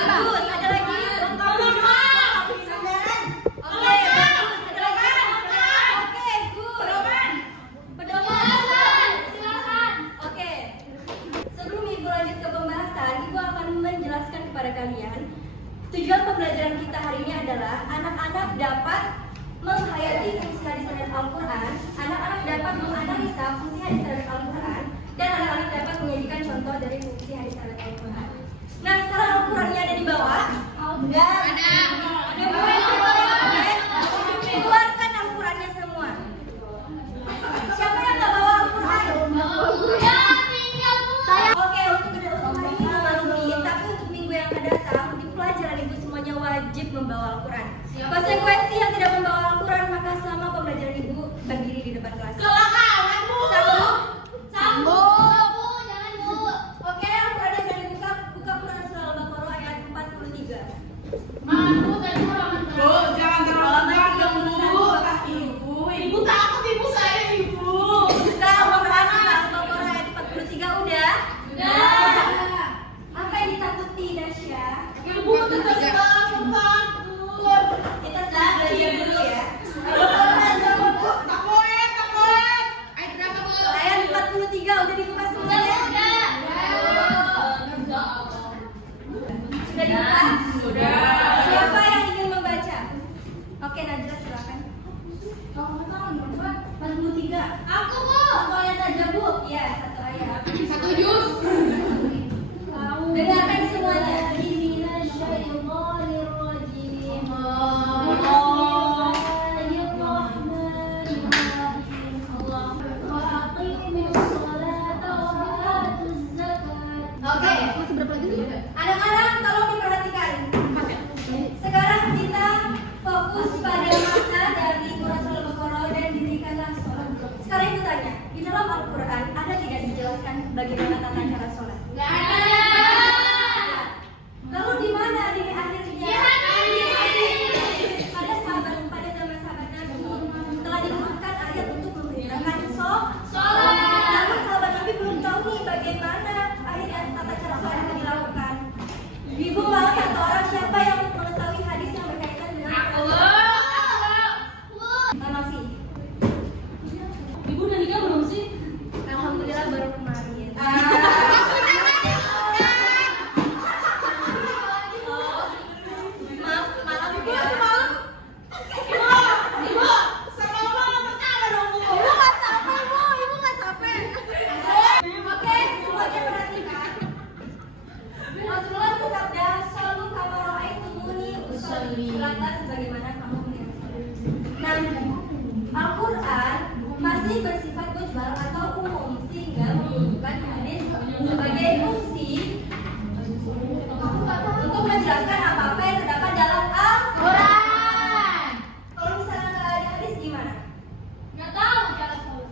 Bagus, ada lagi. Oke, bagus, ada lagi. Oke, good. Pedoman. Silakan. Oke. Sebelum Ibu lanjut ke pembahasan, Ibu akan menjelaskan kepada kalian tujuan pembelajaran kita hari ini adalah anak-anak dapat menghayati fungsi hadis dan Al-Quran, anak-anak dapat menganalisa fungsi hadis dan Al-Quran, dan anak-anak dapat menyajikan contoh dari fungsi hadis dan Al-Quran. Nah, sekarang Al-Qurannya ada di bawah. Ada. Keluarkan Al-Qurannya semua. Siapa yang nggak bawa Al-Quran? Oke, untuk hari ini memaklumi, tapi untuk minggu yang akan datang di pelajaran Ibu semuanya wajib membawa Al-Quran. Konsekuensi yang tidak membawa Al-Quran, maka selama pembelajaran Ibu berdiri di depan kelas. Oke, Al-Quran yang dari buka Quran surah Al-Baqarah ayat 43. Jangan terlalu banyak, Bu. Ibu takut, Ibu saya, Ibu. Sudah, Al-Quran surah Al-Baqarah ayat 43 udah? Apa yang ditakuti, Dasya? Ibu tetap takut. Kita sudah belajar dulu ya. Ayat 43 udah dibuka semuanya? Sudah dibuka? Sudah. Siapa yang ingin membaca? Oke, Najla silakan. 43. Aku, Bu. Satu ayat aja, Bu. Iya, satu ayat. Satu juz. Dengarkan semuanya. Oke, anak-anak tolong diperhatikan. Sekarang kita fokus pada makna dari Quran Surah Al-Baqarah dan dirikanlah sholat. Sekarang Ibu tanya, di dalam Al-Quran ada tidak dijelaskan bagaimana tata cara sholat? Nggak ada. Lalu di mana di akhirnya? Pada zaman sahabat Nabi telah diturunkan ayat untuk memberitakan sholat. Namun sahabat Nabi belum tahu nih bagaimana akhirnya tata cara sholat itu dilakukan. Ibu malah satu orang, siapa yang mengetahui hadis yang berkaitan dengan Novi? Ibu udah nikah belum sih? Alhamdulillah baru kemarin. Maaf, malam ya. Ibu, sama mama pertama dong, Bu. Ibu nggak capek, Bu. Ibu nggak capek. Oke, semuanya perhatikan. Rasulullah bersabda, "Shallu kama ra'aitumuni usolli." Sholatlah sebagaimana kamu melihat saya. Nah, Al-Quran masih bersifat mujmal atau umum, sehingga membutuhkan hadis sebagai fungsi untuk menjelaskan apa-apa yang terdapat dalam Al-Quran. Kalau misalnya nggak ada hadis gimana? Nggak tahu cara sholat.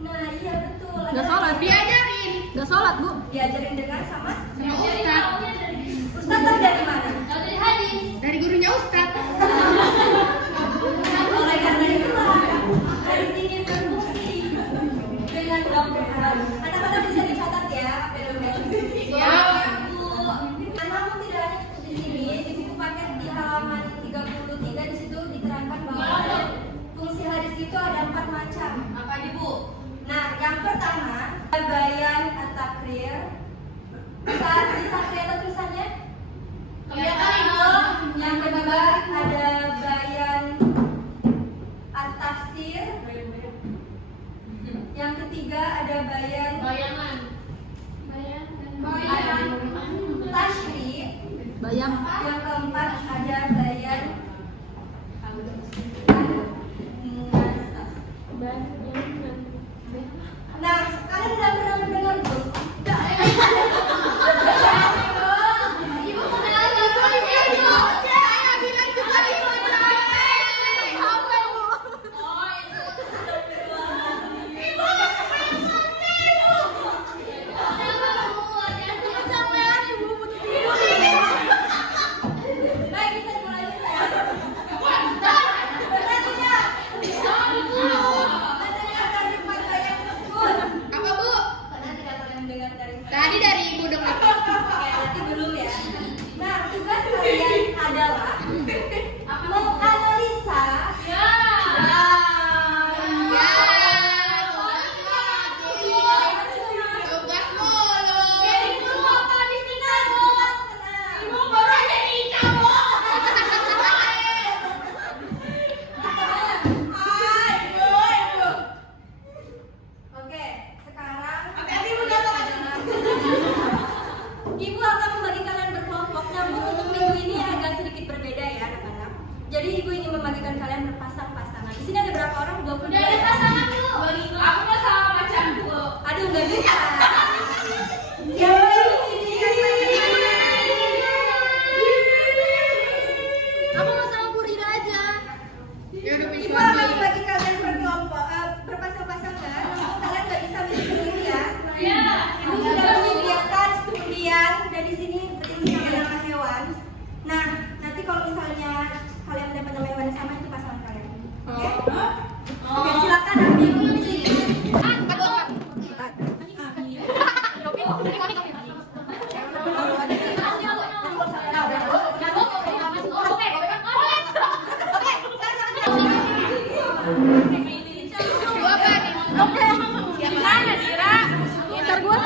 Nah, iya betul. Nggak sholat. Diajarin. Gak sholat, Bu. Diajarin dengar sama Diajarin taunya dari Ustaz. Tahu dari mana? tahu dari hadis. Dari gurunya Ustaz. Oleh karena itulah dari sini berfungsi dengan Al-Quran. Anak-anak bisa dicatat ya apa yang udah. Siap. Bu. Namun tidak hanya di sini, di buku paket di halaman 33 di situ diterangkan bahwa fungsi hadis itu ada 4 macam. Apa nih, Bu? Nah, yang pertama bayan at-takrir. Saat disakri atau tulisannya? Kelihatan, Ibu. Yang kedua ada bayan at-tafsir. Yang ketiga ada bayan Bayangan. tashri. Bayang. Yang keempat ada bayan Nah, kalian udah pernah mendengar belum? Ibu kenal Ibu. Saya bilang juga Ibu. Oh, itu. Ibu nggak sampai sampai, Ibu. Kenapa, Bu? Jangan sampean, Ibu. Baik, bisa mulai ya. Wah, dah. Benar tidak? Jangan, Ibu. Benar 22. Udah ada pasangan dulu. 25. Aku mau sama pacarku. Aduh, nggak bisa. Siapa yang mengizinkan pasangan? Aku mau sama Bu Rida aja. Ibu akan membagi kalian berkelompok, berpasang-pasangan. Namun kalian nggak bisa milih sendiri ya. Iya. Ibu sudah menyediakan undian dan di sini berisi nama hewan. Nah, nanti kalau misalnya kalian mendapat nama hewan yang sama itu pasangan kalian. Oke? Oke, silakan ambil di sini. Gimana, Dira? Ntar gue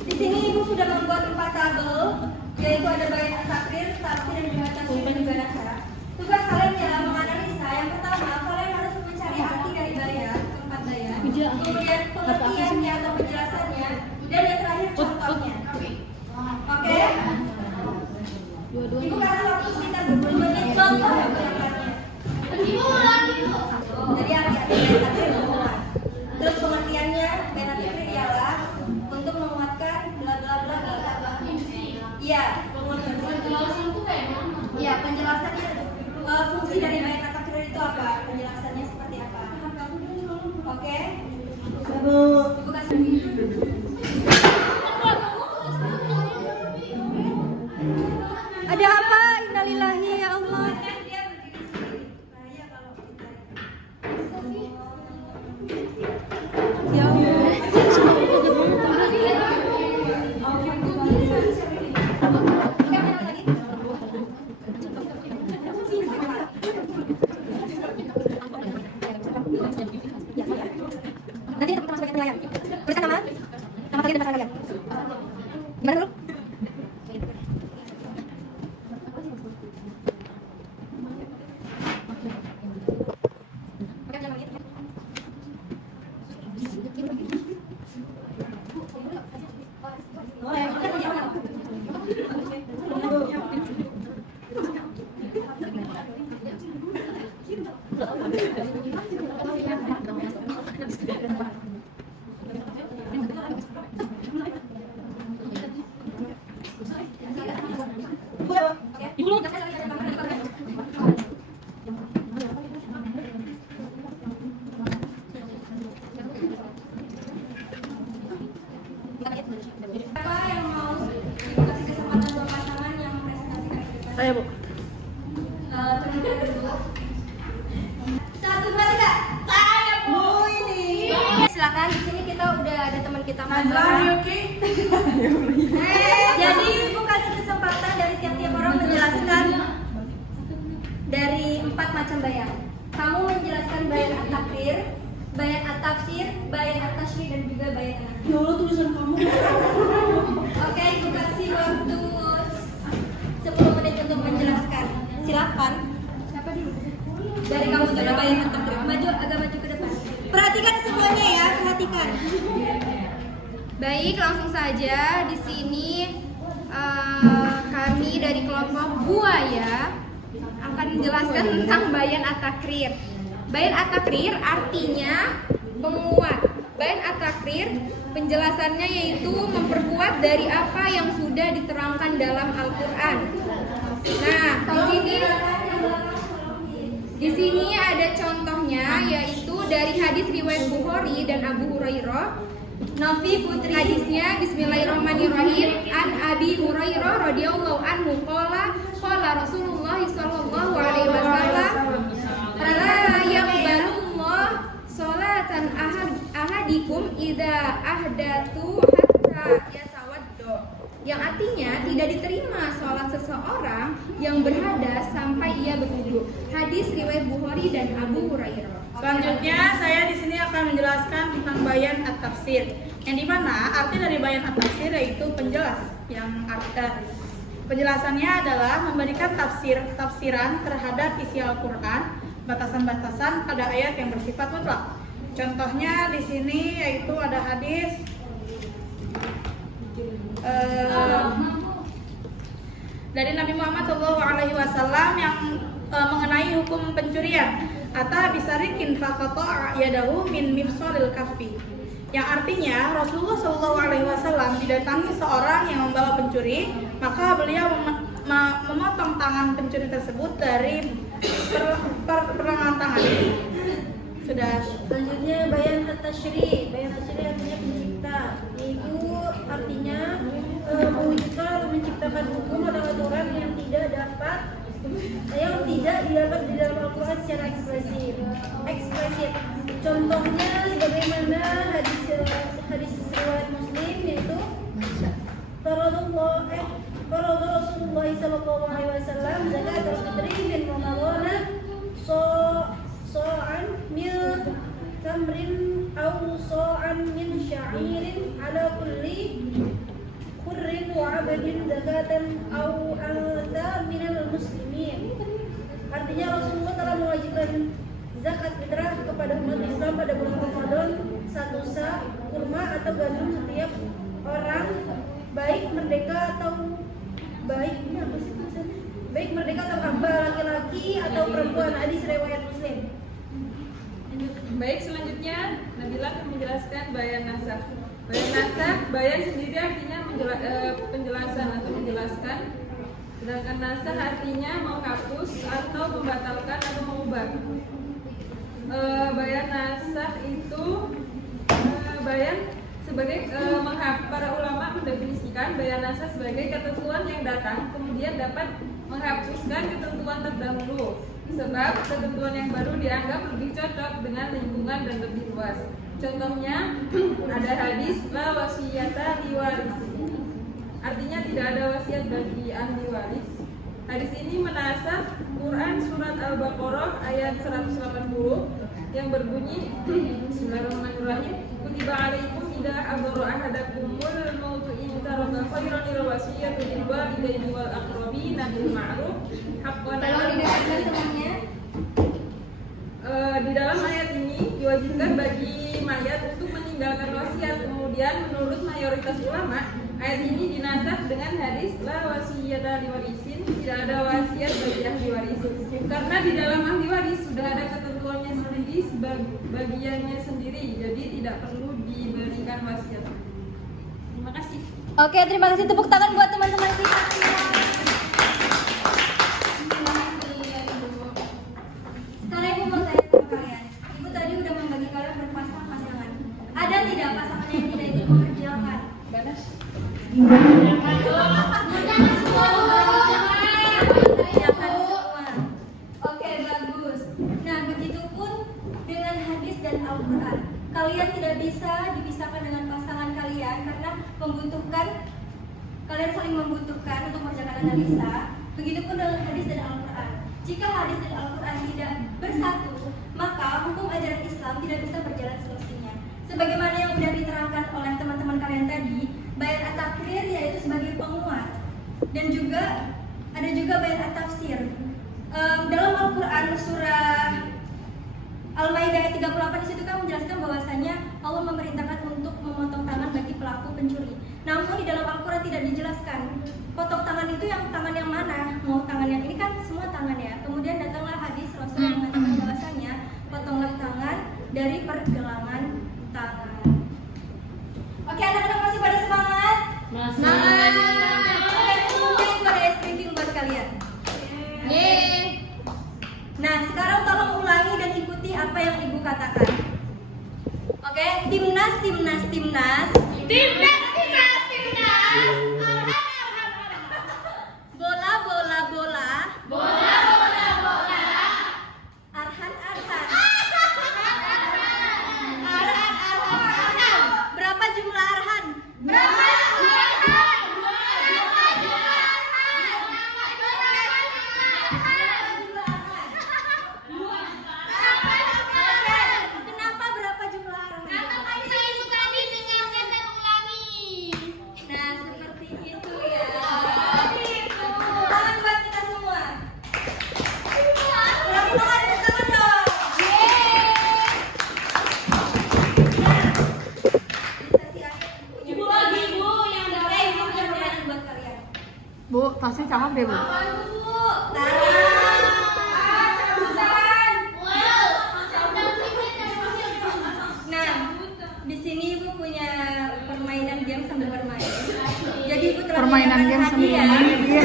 Di sini ibu sudah membuat 4 tabel, yaitu ada bayat takrir, tafsir, dan juga tafsir dan juga nasara. Tugas kalian adalah menganalisa. Yang pertama, kalian harus mencari arti dari bayat, keempat bayat, kemudian pengertiannya atau penjelasannya, dan yang terakhir contohnya. Oke? Ibu kasih waktu sekitar 10 menit contoh ya penjelasannya. Ibu ulangi dulu. Jadi arti-arti bayat takrir menguat. Terus pengertiannya, bayat takrir ialah untuk menguatkan bla bla bla bla bla bla. Iya, Penjelasan tuh kayak mana? iya penjelasannya fungsi dari bayat takrir itu apa? Penjelasannya seperti apa? Oke? Ibu kasih. Ada apa? Innalillahi ya Allah. Ya Allah. Nanti teman-teman sebagai penilaian. Tuliskan nama kalian dan pasangan kalian. Gimana dulu? Siapa yang mau ibu kasih kesempatan buat pasangan yang mempresentasikan? Ayo, Bu. Terima dulu. 1, 2, 3. Saya Bu. Ini. Silakan, di sini kita udah ada teman kita Nazla, oke? Jadi ibu kasih kesempatan dari tiap-tiap orang menjelaskan dari 4 macam bayat. Kamu menjelaskan bayat at-takrir, bayat at-tafsir, bayat at-tasyrih, dan juga bayat an-nasr. Ya Allah, tulisan kamu. Oke, ibu kasih waktu 10 menit untuk menjelaskan. Silakan. Siapa dulu? Dari kamu sudah bayat at-takrir. Maju, agak maju ke depan. Perhatikan semuanya ya, perhatikan. Baik, langsung saja di sini kami dari kelompok Buaya akan menjelaskan tentang bayan at-takrir. Bayan at-takrir artinya penguat. Bayan at-takrir penjelasannya yaitu memperkuat dari apa yang sudah diterangkan dalam Al-Qur'an. Nah, di sini ada contohnya yaitu dari hadis riwayat Bukhari dan Abu Hurairah. Novi Putri. Hadisnya Bismillahirrahmanirrahim. An Abi Hurairah radhiyallahu anhu qala Rasulullah sallallahu alaihi wasallam la yaqbalullah salatan ahadikum idza ahdatu hatta yatawaddo. Yang artinya tidak diterima sholat seseorang yang berhadas sampai ia berwudu. Hadis riwayat Bukhari dan Abu Hurairah. Selanjutnya saya di sini akan menjelaskan tentang bayan at-tafsir. Yang dimana arti dari bayan at-tafsir yaitu penjelas. Penjelasannya adalah memberikan tafsiran terhadap isi Al-Quran, batasan-batasan pada ayat yang bersifat mutlak. Contohnya di sini yaitu ada hadis dari Nabi Muhammad SAW yang mengenai hukum pencurian. Ata bisarikin faqata yadahu min mifsalil kaffi. Yang artinya Rasulullah SAW didatangi seorang yang membawa pencuri, maka beliau memotong tangan pencuri tersebut dari perlengan tangan. Sudah. Selanjutnya bayan at-tasyri. Bayan at-tasyri artinya pencipta. Itu artinya mewujudkan atau menciptakan hukum atau aturan yang tidak didapat di dalam Al-Quran secara ekspresif. Contohnya sebagaimana hadis riwayat Muslim yaitu Faradullah Rasulullah sallallahu alaihi wasallam zakat al-fitri min Ramadan so'an min tamrin aw so'an min sya'irin ala kulli qurrin wa 'abdin zakatan aw anta minal muslimin. Artinya Rasulullah telah mewajibkan zakat fitrah kepada umat Islam pada bulan Ramadan, satu sa, kurma atau gandum setiap orang, baik merdeka atau hamba, laki-laki atau perempuan. Hadis riwayat Muslim. Baik, selanjutnya Nabila akan menjelaskan bayan nasakh. Bayan nasakh, bayan sendiri artinya penjelasan atau menjelaskan. Sedangkan nasakh artinya menghapus atau membatalkan atau mengubah. Bayan nasakh itu bayan sebagai para ulama mendefinisikan bayan nasakh sebagai ketentuan yang datang kemudian dapat menghapuskan ketentuan terdahulu, sebab ketentuan yang baru dianggap lebih cocok dengan lingkungan dan lebih luas. Contohnya ada hadis la wasiyata liwarisi, artinya tidak ada wasiat bagi ahli waris. Hadis ini menasakh Quran surat Al-Baqarah ayat 180 yang berbunyi Bismillahirrahmanirrahim, kutiba alaikum idza hadara ahadakumul mautu in taraka khairan lil wasiyati lil walidaini wal aqrabina bil ma'ruf haqqan 'alal muttaqin. Di dalam ayat ini diwajibkan bagi mayat untuk meninggalkan wasiat. Kemudian menurut mayoritas ulama, ayat ini dinasakh dengan hadis la wasiyata liwarisin, tidak ada wasiat bagi ahli waris. Karena di dalam ahli waris sudah ada ketentuannya sendiri, bagiannya sendiri, jadi tidak perlu diberikan wasiat. Terima kasih. Oke, terima kasih, tepuk tangan buat teman-teman kita. Sekarang Ibu mau tanya sama kalian. Ibu tadi udah membagi kalian berpasang-pasangan. Ada tidak pasangan yang tidak ikut mengerjakan? Banas. Jangan semua. Oke, bagus. Nah, begitupun dengan hadis dan Al-Quran. Kalian tidak bisa dipisahkan dengan pasangan kalian karena kalian saling membutuhkan untuk mengerjakan analisa. Begitupun dengan hadis dan Al-Quran. Jika hadis dan Al-Quran tidak bersatu, maka hukum ajaran Islam tidak bisa berjalan semestinya. Sebagaimana yang sudah diterangkan oleh teman-teman kalian tadi, bayan at-takrir yaitu sebagai penguat, dan juga ada juga bayan at-tafsir. Dalam Al-Quran surah Al-Maidah ayat 38 disitu kan menjelaskan bahwasanya Allah memerintahkan untuk memotong tangan bagi pelaku pencuri. Namun di dalam Al-Quran tidak dijelaskan potong tangan itu yang tangan yang mana, mau tangan yang ini kan semua tangan ya. Kemudian datanglah hadis Rasul yang mengatakan bahwasanya potonglah tangan dari pergelangan tangan. Oke, anak-anak masih pada semangat? Semangat. Oke, semoga itu ada speaking buat kalian. Yeay. Nah, sekarang tolong ulangi dan ikuti apa yang Ibu katakan. Oke, timnas. Bola. Bu, tasnya cakep deh, Bu. Nah, di sini Ibu punya permainan game sambil bermain. Jadi Ibu telah Permainan game menyiapkan sambil hadiah. bermain. Iya.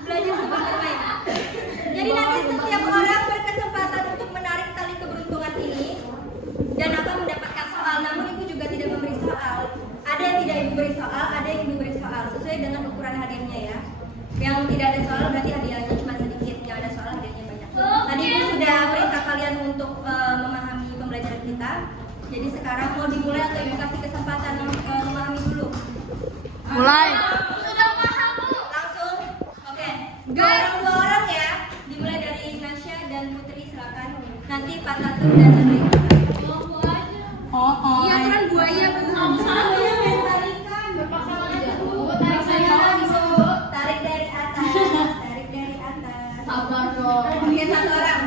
Belajar sambil bermain. Jadi nanti setiap orang berkesempatan untuk menarik tali keberuntungan ini dan akan mendapatkan soal. Namun Ibu juga tidak memberi soal. Ada yang tidak Ibu beri soal, ada yang Ibu beri soal sesuai dengan ukuran hadiahnya ya. Yang tidak ada soal berarti hadiahnya cuma sedikit, yang ada soal hadiahnya banyak. Tadi Ibu sudah perintah kalian untuk memahami pembelajaran kita. Jadi sekarang mau dimulai atau Ibu kasih kesempatan memahami dulu? Mulai. Langsung? Oke. Dua orang ya. Dimulai dari Nasya dan Putri, silakan. Nanti Pak Tatu dan Andre. Oh. Iya, aturan buaya, Bu. Tarik dari atas. Tarik dari atas. Sabar dong. Oke, satu orang.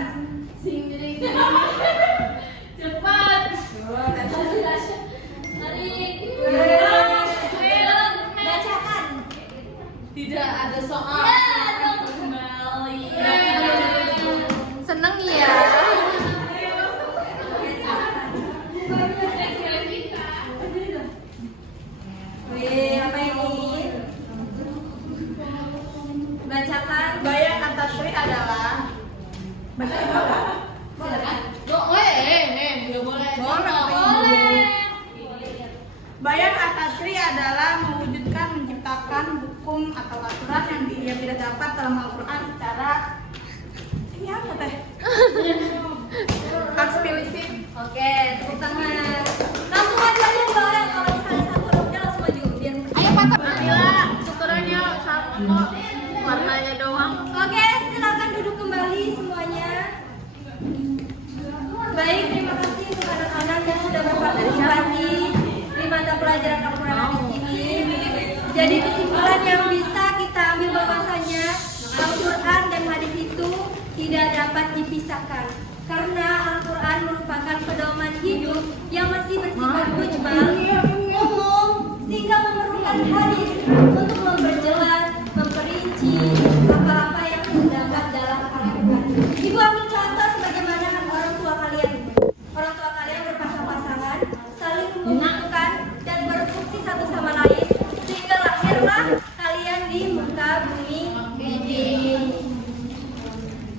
Cepat. Bacakan. Tidak ada soal. Kembali. Seneng ya. Wih, apa ini? Bacakan. Bayan Atasri adalah Silakan. Nggak boleh. Boleh. Bayan Atasri adalah mewujudkan, menciptakan hukum atau aturan yang dia tidak dapat dalam Al-Quran secara ini apa teh? Eksplisit. Oke, tepuk tangan. Langsung maju aja dua orang. Kalau misalnya satu orang udah langsung maju. Biar Ayo, Pak. Ukurannya sama warnanya doang. Oke, silakan duduk kembali semuanya. Baik, terima kasih untuk anak-anak yang sudah berpartisipasi di mata pelajaran Al-Quran hadis ini. Jadi kesimpulan yang bisa kita ambil bahwasanya Al-Quran dan hadis itu tidak dapat dipisahkan. Karena Al-Quran merupakan pedoman hidup yang masih bersifat mujmal, umum, sehingga memerlukan hadis untuk memperjelas, memperinci apa-apa yang terdapat dalam Al-Quran. Ibu ambil contoh sebagaimana orang tua kalian. Orang tua kalian berpasang-pasangan, saling menguntungkan dan berfungsi satu sama lain, sehingga lahirlah kalian di muka bumi ini.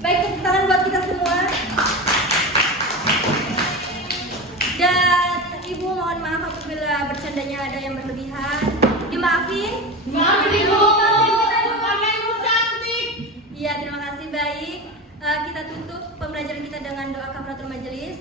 Baik, tepuk tangan buat kita semua. Dan Ibu mohon maaf apabila bercandanya ada yang berlebihan. Dimaafin? Maafin Ibu. Karena Ibu cantik. Iya, terima kasih. Baik, kita tutup pembelajaran kita dengan doa kafaratul majelis.